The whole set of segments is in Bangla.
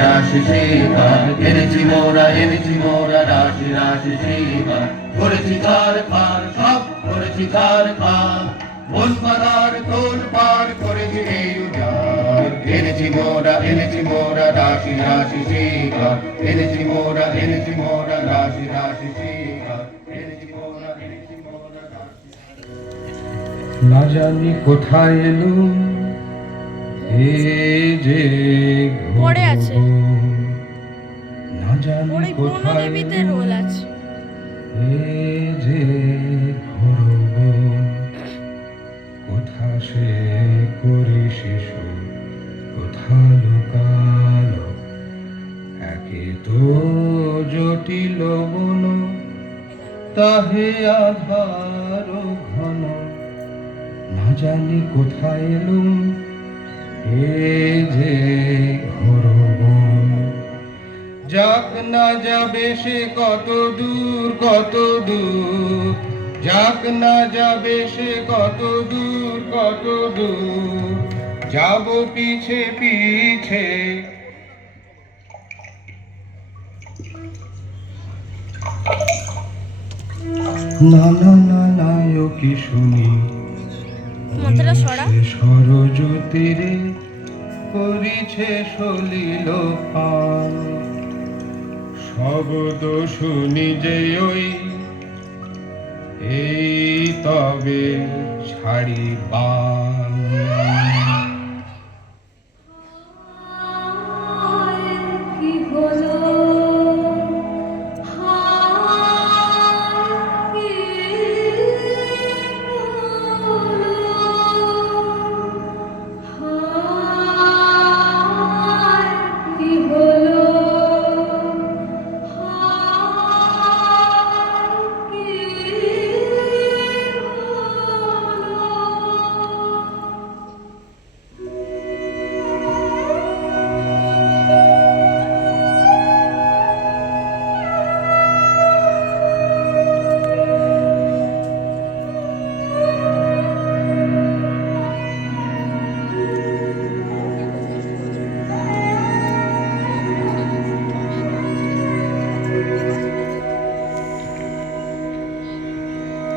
রাশি শিকার, এনেছি মোরা রাশি রাশি শিকার, করেছি তার পার সব করেছি তার পার, মন পাড়ার তোর পার করেছি এই উজার, এনেছি মোরা রাশি রাশি শিকার, এনেছি মোরা রাশি রাশি শিকার, এনেছি মোরা রাশি। না জানি কোথায় এলুম এ যে পড়ে আছে, না জানি কোথায় রোল আছে। এ যে ঘোরব, কোথা সে করি শিশু, কোথা লুকালো, একে তো জটিল বন, তাহে আধার ঘন, না জানি কোথায় এলুম এ যে ঘোরব, যাক না যাবে সে কত দূর কত দূর, যাক না যাবে সে কত দূর কত দূর, যাব পিছে পিছে। না না না না ও কি শুনি সরজ তীরে করিছে সলিল পান, শব্দ শুনি যে ওই এই তবে ছাড়ি বান।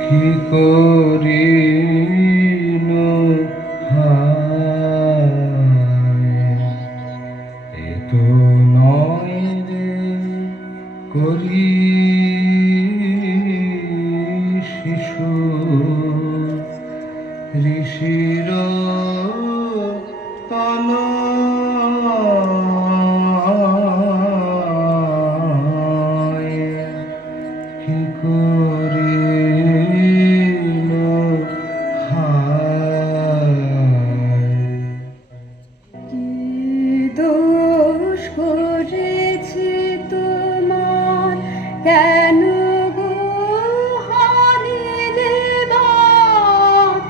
কি করিল এ তো নয় রে করি শিশু, ঋষির তন কি করিল কি দোষ করেছি তোমার, কেন গো হারিলে বাঁধ,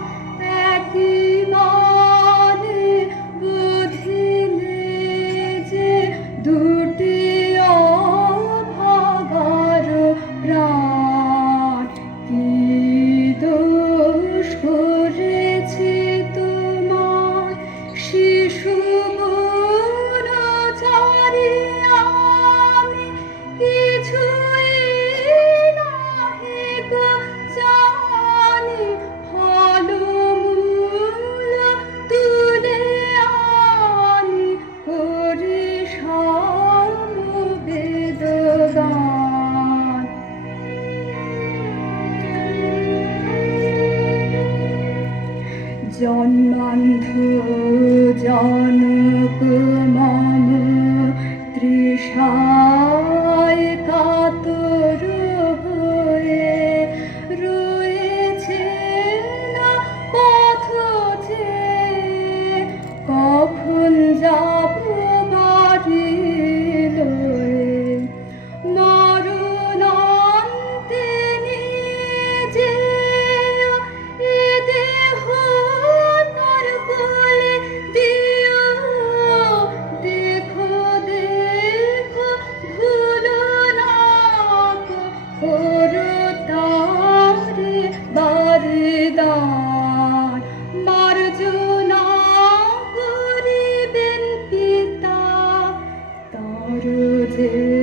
একই মনে বুঝিলে যে দুটি অভাগার প্রাণ। কি দোষ করেছি তোমার, শিশু মন গেছে